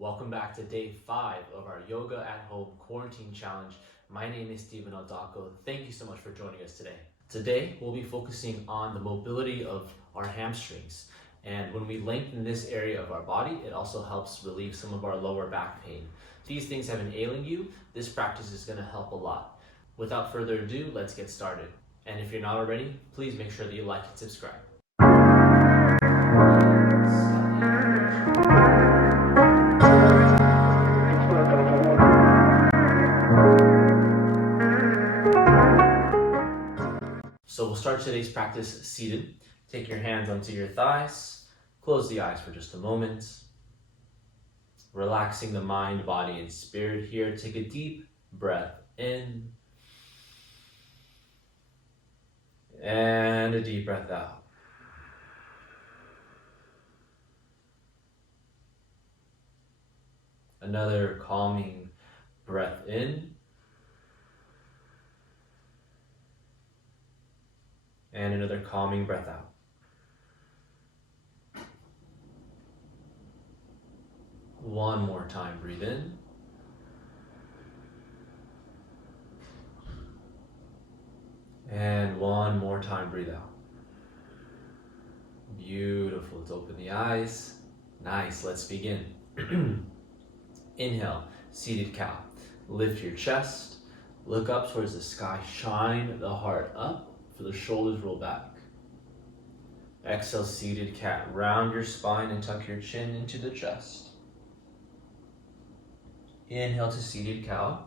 Welcome back to day 5 of our Yoga at Home Quarantine Challenge. My name is Stephen Aldacco. Thank you so much for joining us today. Today, we'll be focusing on the mobility of our hamstrings. And when we lengthen this area of our body, it also helps relieve some of our lower back pain. If these things have been ailing you, this practice is going to help a lot. Without further ado, let's get started. And if you're not already, please make sure that you like and subscribe. So we'll start today's practice seated. Take your hands onto your thighs. Close the eyes for just a moment. Relaxing the mind, body, and spirit here. Take a deep breath in. And a deep breath out. Another calming breath in. And another calming breath out. One more time, breathe in. And one more time, breathe out. Beautiful. Let's open the eyes. Nice, let's begin. Inhale, seated cow. Lift your chest, look up towards the sky, shine the heart up. For the shoulders roll back. Exhale, seated cat. Round your spine and tuck your chin into the chest. Inhale to seated cow.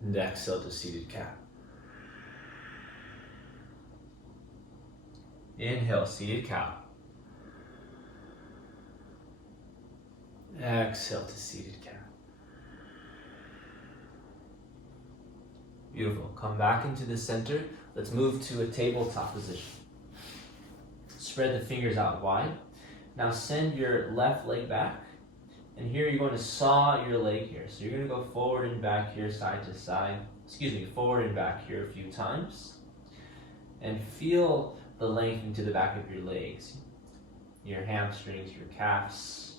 And exhale to seated cat. Inhale, seated cow. Exhale to seated cat. Beautiful. Come back into the center. Let's move to a tabletop position. Spread the fingers out wide. Now send your left leg back. And here you're going to saw your leg here. So you're going to go forward and back here, side to side. Forward and back here a few times. And feel the length into the back of your legs. Your hamstrings, your calves.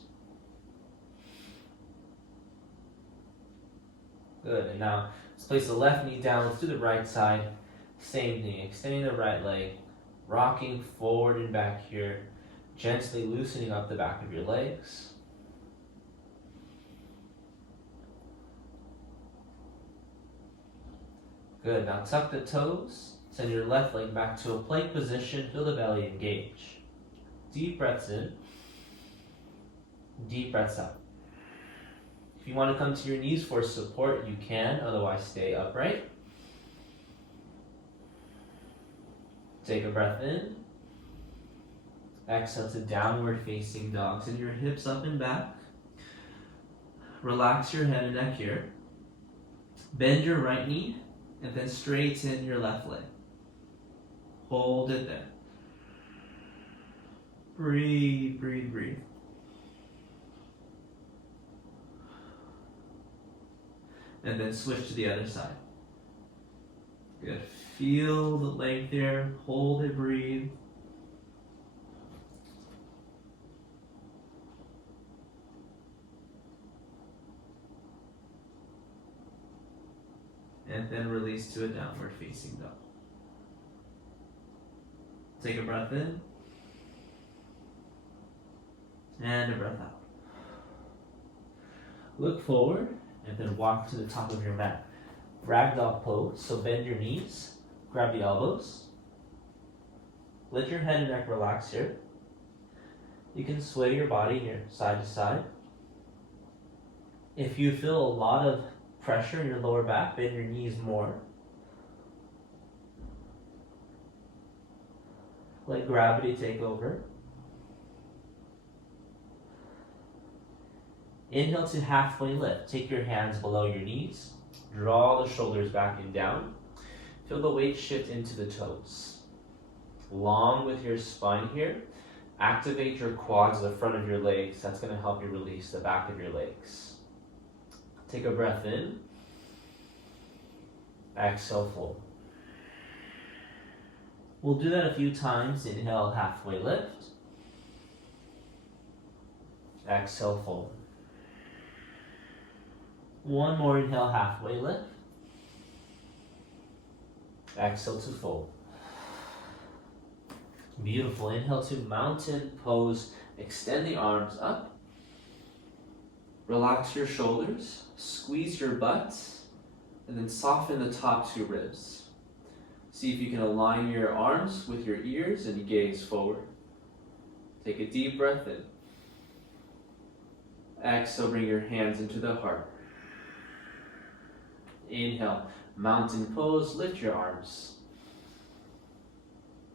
Good. And now let's place the left knee down. Let's do the right side. Same thing. Extending the right leg. Rocking forward and back here. Gently loosening up the back of your legs. Good. Now tuck the toes. Send your left leg back to a plank position. Feel the belly engage. Deep breaths in. Deep breaths out. If you want to come to your knees for support, you can. Otherwise, stay upright. Take a breath in. Exhale to downward facing dog. Send your hips up and back. Relax your head and neck here. Bend your right knee and then straighten your left leg. Hold it there. Breathe, breathe, breathe. And then switch to the other side. Good. Feel the length there. Hold it, breathe. And then release to a downward facing dog. Take a breath in. And a breath out. Look forward. And then walk to the top of your mat. Ragdoll pose, so bend your knees, grab the elbows. Let your head and neck relax here. You can sway your body here, side to side. If you feel a lot of pressure in your lower back, bend your knees more. Let gravity take over. Inhale to halfway lift. Take your hands below your knees. Draw the shoulders back and down. Feel the weight shift into the toes. Long with your spine here. Activate your quads, the front of your legs. That's going to help you release the back of your legs. Take a breath in. Exhale, fold. We'll do that a few times. Inhale, halfway lift. Exhale, fold. One more inhale, halfway lift. Exhale to fold. Beautiful. Inhale to mountain pose. Extend the arms up. Relax your shoulders. Squeeze your butt. And then soften the top two ribs. See if you can align your arms with your ears and gaze forward. Take a deep breath in. Exhale, bring your hands into the heart. Inhale, mountain pose, lift your arms.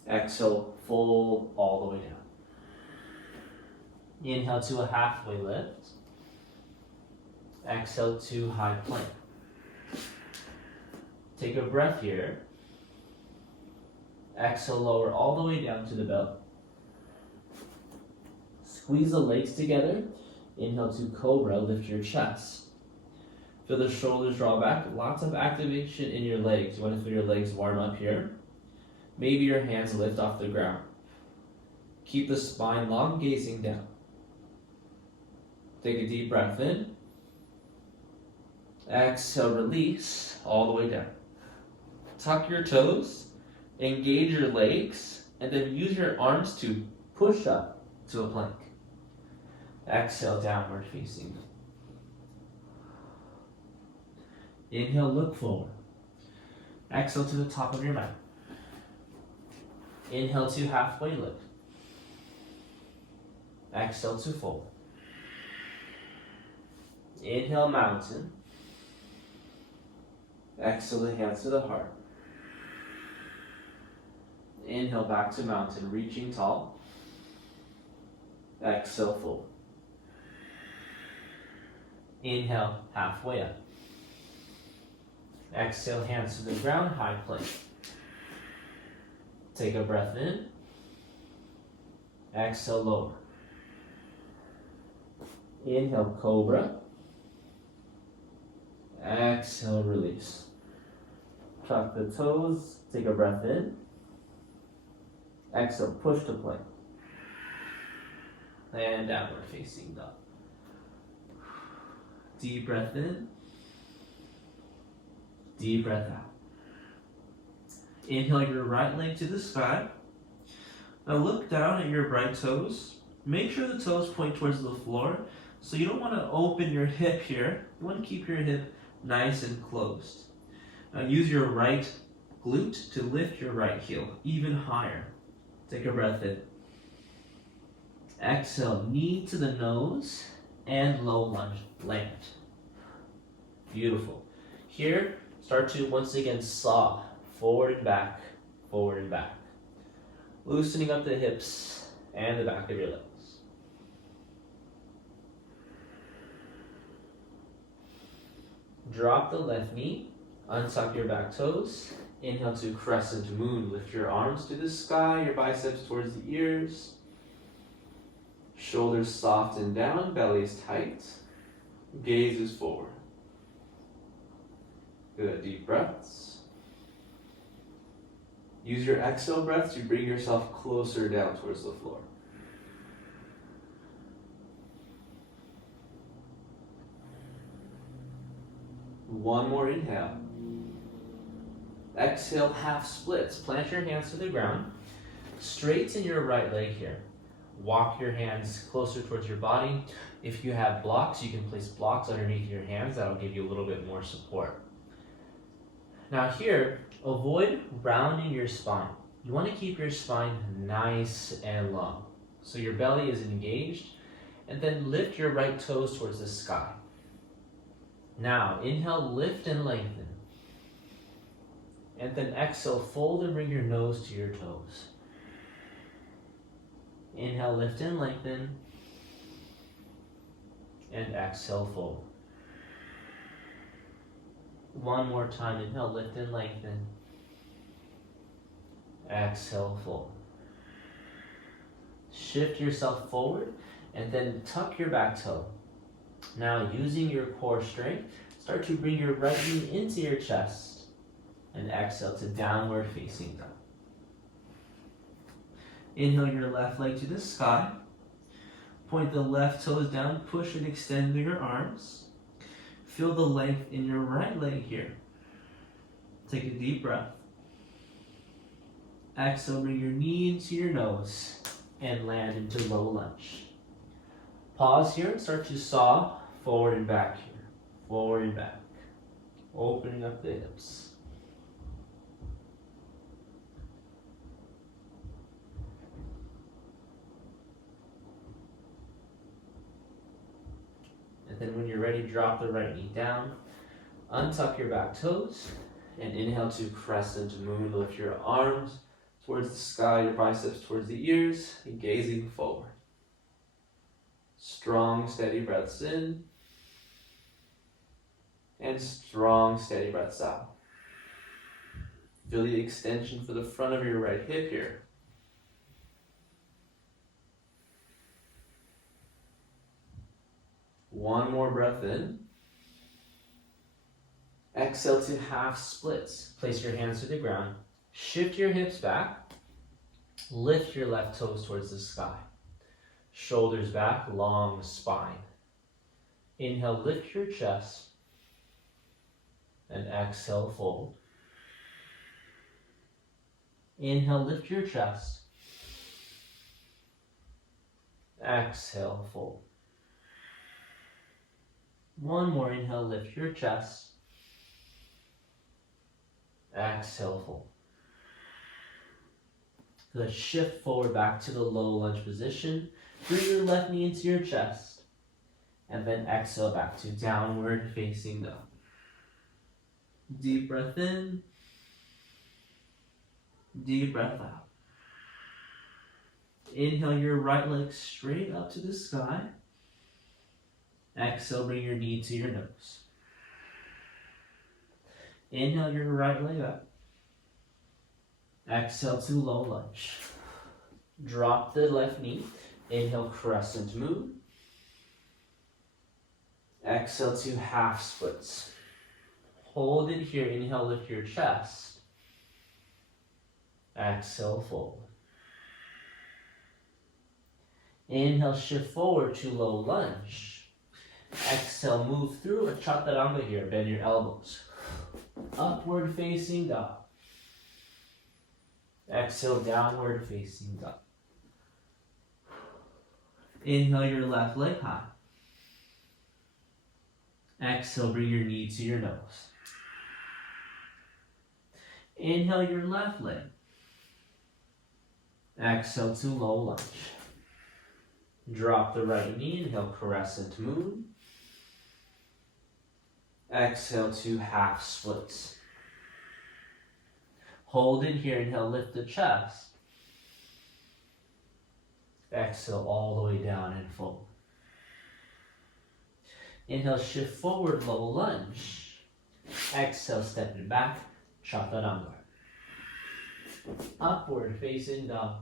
Exhale, fold all the way down. Inhale to a halfway lift. Exhale to high plank. Take a breath here. Exhale, lower all the way down to the belly. Squeeze the legs together. Inhale to Cobra, lift your chest. Feel the shoulders draw back. Lots of activation in your legs. You want to feel your legs warm up here. Maybe your hands lift off the ground. Keep the spine long, gazing down. Take a deep breath in. Exhale, release all the way down. Tuck your toes, engage your legs, and then use your arms to push up to a plank. Exhale, downward facing. Inhale, look forward. Exhale to the top of your mat. Inhale to halfway lift. Exhale to fold. Inhale, mountain. Exhale, the hands to the heart. Inhale, back to mountain, reaching tall. Exhale, fold. Inhale, halfway up. Exhale, hands to the ground, high plank. Take a breath in. Exhale, lower. Inhale, Cobra. Exhale, release. Tuck the toes, take a breath in. Exhale, push to plank. And downward facing dog. Deep breath in. Deep breath out. Inhale your right leg to the sky. Now look down at your right toes. Make sure the toes point towards the floor. So you don't want to open your hip here. You want to keep your hip nice and closed. Now use your right glute to lift your right heel even higher. Take a breath in. Exhale, knee to the nose and low lunge, land. Beautiful. Here, start to once again saw forward and back, forward and back. Loosening up the hips and the back of your legs. Drop the left knee, untuck your back toes. Inhale to crescent moon. Lift your arms to the sky, your biceps towards the ears. Shoulders soft and down, belly is tight. Gaze is forward. Good, deep breaths. Use your exhale breath to bring yourself closer down towards the floor. One more inhale. Exhale, half splits. Plant your hands to the ground. Straighten your right leg here. Walk your hands closer towards your body. If you have blocks, you can place blocks underneath your hands. That'll give you a little bit more support. Now here, avoid rounding your spine. You want to keep your spine nice and long. So your belly is engaged. And then lift your right toes towards the sky. Now, inhale, lift and lengthen. And then exhale, fold and bring your nose to your toes. Inhale, lift and lengthen. And exhale, fold. One more time, inhale, lift and lengthen. Exhale, fold. Shift yourself forward and then tuck your back toe. Now, using your core strength, start to bring your right knee into your chest and exhale to downward facing dog. Inhale your left leg to the sky. Point the left toes down, push and extend your arms. Feel the length in your right leg here. Take a deep breath. Exhale, bring your knee into your nose and land into low lunge. Pause here and start to saw forward and back here. Forward and back. Opening up the hips. And then when you're ready, drop the right knee down. Untuck your back toes. And inhale to crescent moon. Lift your arms towards the sky, your biceps towards the ears, and gazing forward. Strong, steady breaths in. And strong, steady breaths out. Feel the extension for the front of your right hip here. One more breath in. Exhale to half splits. Place your hands to the ground. Shift your hips back. Lift your left toes towards the sky. Shoulders back, long spine. Inhale, lift your chest. And exhale, fold. Inhale, lift your chest. Exhale, fold. One more inhale, lift your chest. Exhale, fold. Let's shift forward back to the low lunge position. Bring your left knee into your chest. And then exhale back to downward facing dog. Deep breath in. Deep breath out. Inhale your right leg straight up to the sky. Exhale, bring your knee to your nose. Inhale your right leg up. Exhale to low lunge. Drop the left knee. Inhale, crescent moon. Exhale to half splits. Hold it here. Inhale, lift your chest. Exhale, fold. Inhale, shift forward to low lunge. Exhale, move through a chaturanga here. Bend your elbows. Upward facing dog. Exhale, downward facing dog. Inhale your left leg high. Exhale, bring your knee to your nose. Inhale your left leg. Exhale to low lunge. Drop the right knee. Inhale, crescent moon. Exhale to half splits. Hold it here. Inhale, lift the chest. Exhale all the way down and fold. Inhale, shift forward, low lunge. Exhale, step it back, chaturanga. Upward facing dog.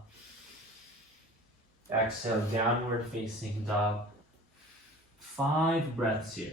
Exhale, downward facing dog. 5 breaths here.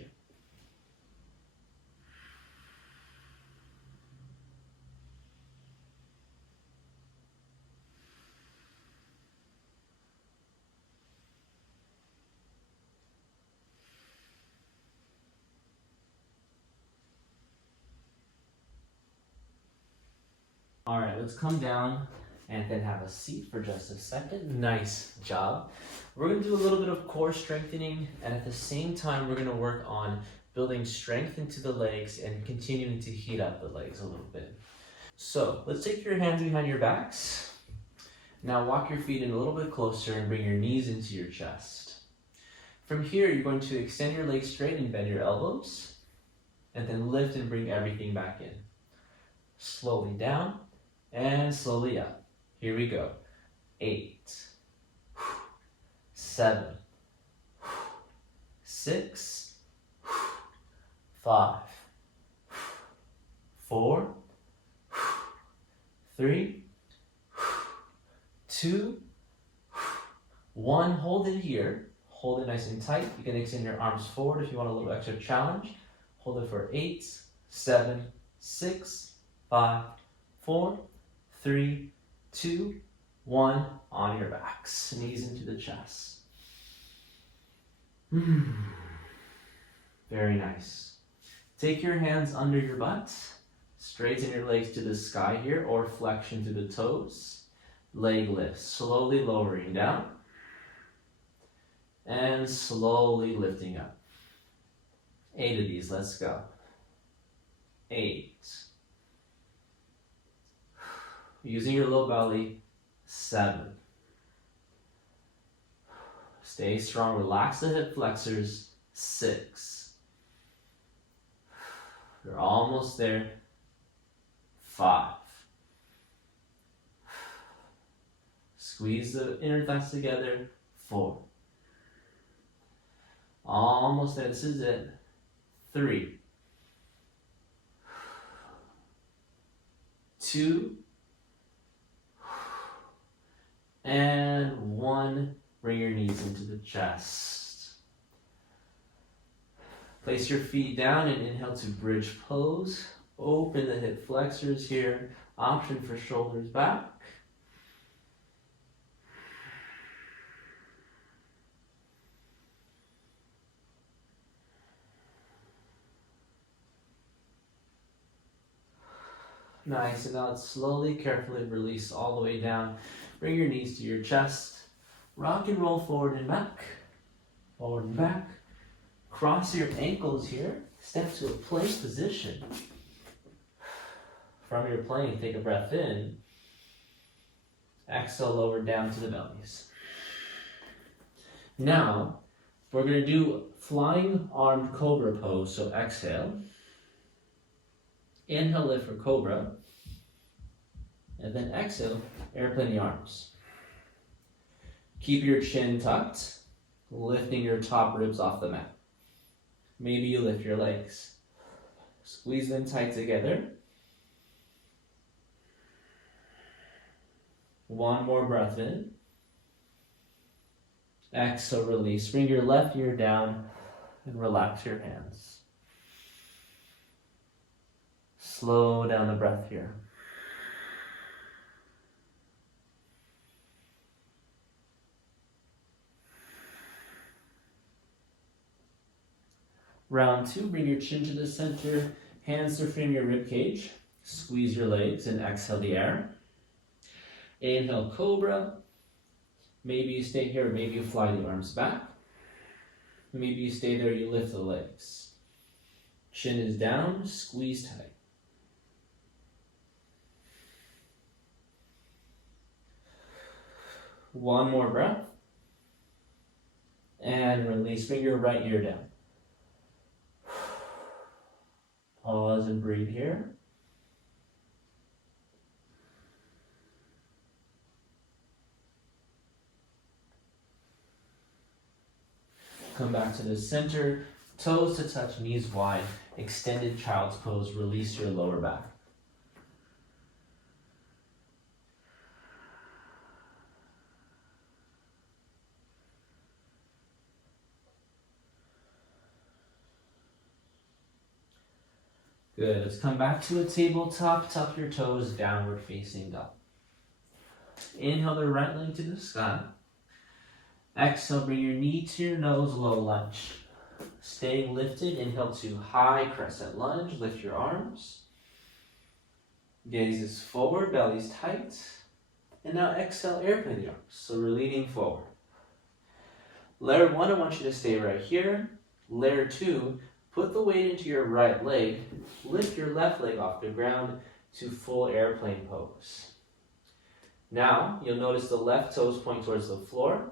All right, let's come down and then have a seat for just a second. Nice job. We're gonna do a little bit of core strengthening, and at the same time, we're gonna work on building strength into the legs and continuing to heat up the legs a little bit. So let's take your hands behind your backs. Now walk your feet in a little bit closer and bring your knees into your chest. From here, you're going to extend your legs straight and bend your elbows, and then lift and bring everything back in. Slowly down and slowly up. Here we go. 8, 7, 6, 5, 4, 3, 2, 1. Hold it here. Hold it nice and tight. You can extend your arms forward if you want a little extra challenge. Hold it for 8, 7, 6, 5, 4, 3, 2, 1. On your backs. Knees into the chest. Very nice. Take your hands under your butt. Straighten your legs to the sky here or flexion to the toes. Leg lift, slowly lowering down. And slowly lifting up. 8 of these, let's go. 8. Using your low belly, 7. Stay strong, relax the hip flexors, 6. You're almost there, 5. Squeeze the inner thighs together, 4. Almost there, this is it, 3. 2. And 1. Bring your knees into the chest. Place your feet down and inhale to bridge pose. Open the hip flexors here. Option for shoulders back. Nice, and now slowly, carefully release all the way down. Bring your knees to your chest. Rock and roll forward and back. Forward and back. Cross your ankles here. Step to a plank position. From your plank, take a breath in. Exhale, lower down to the bellies. Now, we're going to do flying armed cobra pose. So exhale. Inhale, lift for cobra. And then exhale, airplane the arms. Keep your chin tucked, lifting your top ribs off the mat. Maybe you lift your legs. Squeeze them tight together. One more breath in. Exhale, release. Bring your left ear down and relax your hands. Slow down the breath here. Round 2, bring your chin to the center, hands to frame your rib cage. Squeeze your legs and exhale the air. Inhale, cobra. Maybe you stay here, maybe you fly the arms back. Maybe you stay there, you lift the legs. Chin is down, squeeze tight. One more breath. And release, bring your right ear down. Pause and breathe here. Come back to the center, toes to touch, knees wide, extended child's pose, release your lower back. Good, let's come back to a tabletop, tuck your toes, downward facing dog. Inhale the right leg to the sky. Exhale, bring your knee to your nose, low lunge. Staying lifted, inhale to high crescent lunge, lift your arms. Gaze is forward, belly's tight. And now exhale, airplane the arms, so we're leaning forward. Layer 1, I want you to stay right here. Layer 2, put the weight into your right leg, lift your left leg off the ground to full airplane pose. Now, you'll notice the left toes point towards the floor.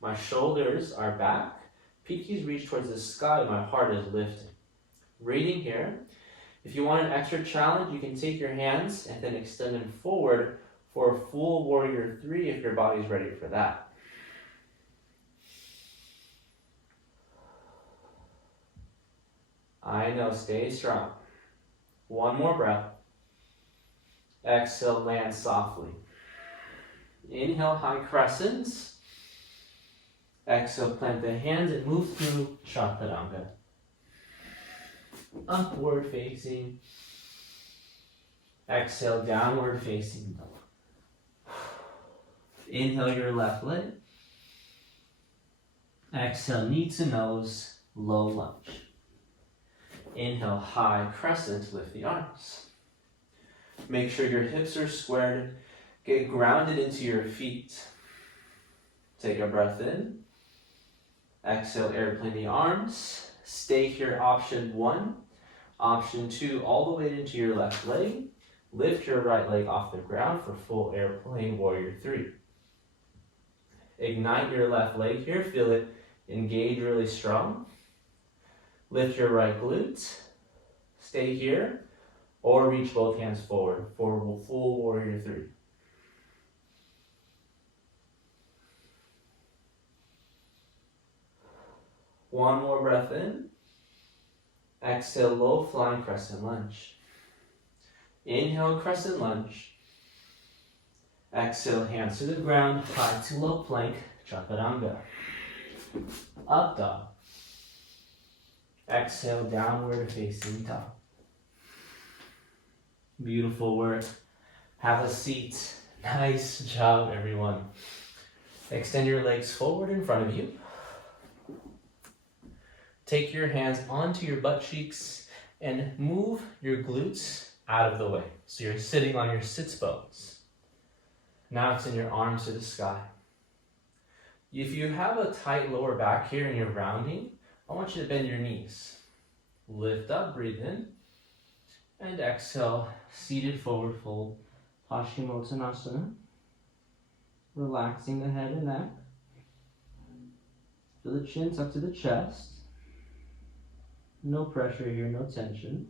My shoulders are back. Pinkies reach towards the sky. My heart is lifting. Breathing here. If you want an extra challenge, you can take your hands and then extend them forward for a full warrior 3 if your body's ready for that. I know, stay strong. One more breath. Exhale, land softly. Inhale, high crescents. Exhale, plant the hands and move through Chaturanga. Upward facing. Exhale, downward facing dog. Inhale your left leg. Exhale, knee to nose, low lunge. Inhale, high crescent, lift the arms. Make sure your hips are squared. Get grounded into your feet. Take a breath in. Exhale, airplane the arms. Stay here, option 1. Option 2, all the way into your left leg. Lift your right leg off the ground for full airplane warrior 3. Ignite your left leg here. Feel it engage really strong. Lift your right glute. Stay here. Or reach both hands forward for full warrior 3. One more breath in. Exhale, low flying crescent lunge. Inhale, crescent lunge. Exhale, hands to the ground, high to low plank, chaturanga. Up dog. Exhale, downward facing dog. Beautiful work. Have a seat. Nice job, everyone. Extend your legs forward in front of you. Take your hands onto your butt cheeks and move your glutes out of the way. So you're sitting on your sits bones. Now extend your arms to the sky. If you have a tight lower back here and you're rounding, I want you to bend your knees. Lift up, breathe in, and exhale, seated forward fold, Paschimottanasana. Relaxing the head and neck. Feel the chin tuck to the chest. No pressure here, no tension.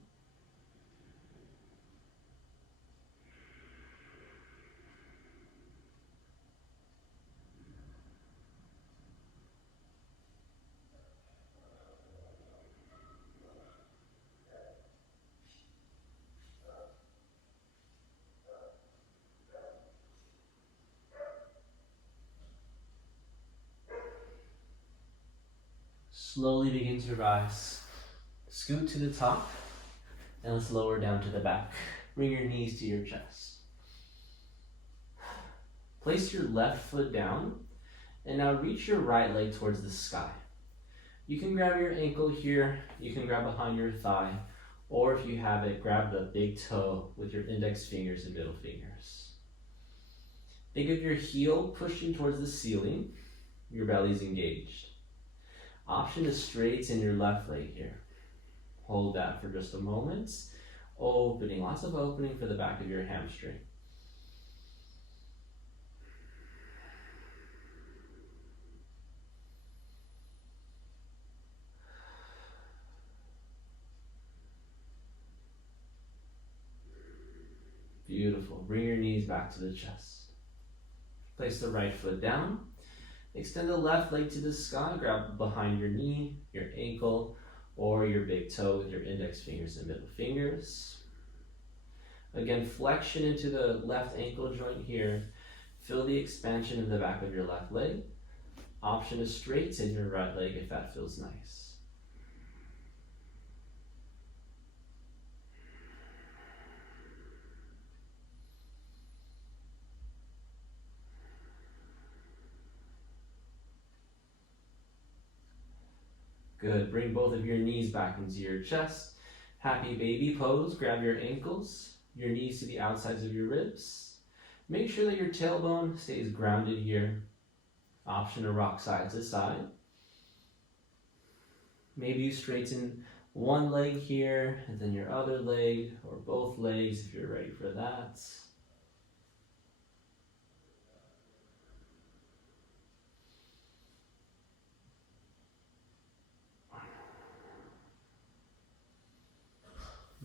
Slowly begin to rise. Scoot to the top, and let's lower down to the back. Bring your knees to your chest. Place your left foot down, and now reach your right leg towards the sky. You can grab your ankle here, you can grab behind your thigh, or if you have it, grab the big toe with your index fingers and middle fingers. Think of your heel pushing towards the ceiling, your belly's engaged. Option is straighten your left leg here. Hold that for just a moment. Opening, lots of opening for the back of your hamstring. Beautiful. Bring your knees back to the chest. Place the right foot down. Extend the left leg to the sky. Grab behind your knee, your ankle, or your big toe with your index fingers and middle fingers. Again, flexion into the left ankle joint here. Feel the expansion in the back of your left leg. Option is straighten your right leg if that feels nice. Good. Bring both of your knees back into your chest. Happy baby pose. Grab your ankles, your knees to the outsides of your ribs. Make sure that your tailbone stays grounded here. Option to rock side to side. Maybe you straighten one leg here and then your other leg, or both legs if you're ready for that.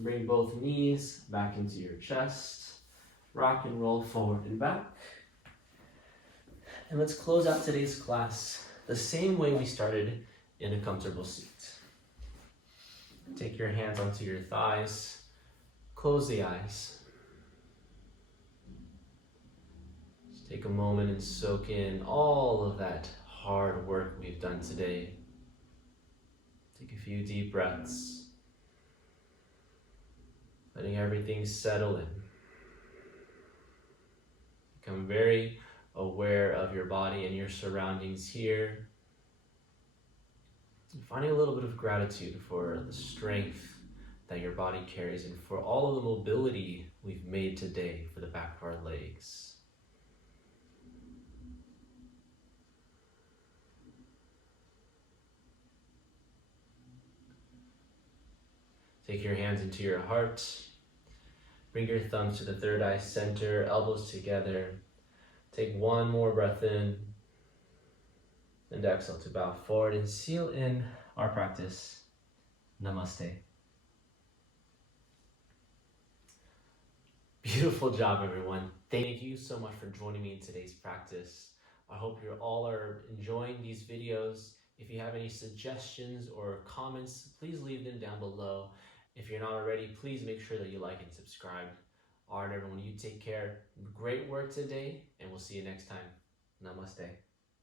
Bring both knees back into your chest. Rock and roll forward and back. And let's close out today's class the same way we started, in a comfortable seat. Take your hands onto your thighs. Close the eyes. Just take a moment and soak in all of that hard work we've done today. Take a few deep breaths. Letting everything settle in. Become very aware of your body and your surroundings here. Finding a little bit of gratitude for the strength that your body carries and for all of the mobility we've made today for the back of our legs. Take your hands into your heart. Bring your thumbs to the third eye center, elbows together. Take one more breath in and exhale to bow forward and seal in our practice. Namaste. Beautiful job, everyone. Thank you so much for joining me in today's practice. I hope you all are enjoying these videos. If you have any suggestions or comments, please leave them down below. If you're not already, please make sure that you like and subscribe. All right, everyone, you take care. Great work today, and we'll see you next time. Namaste.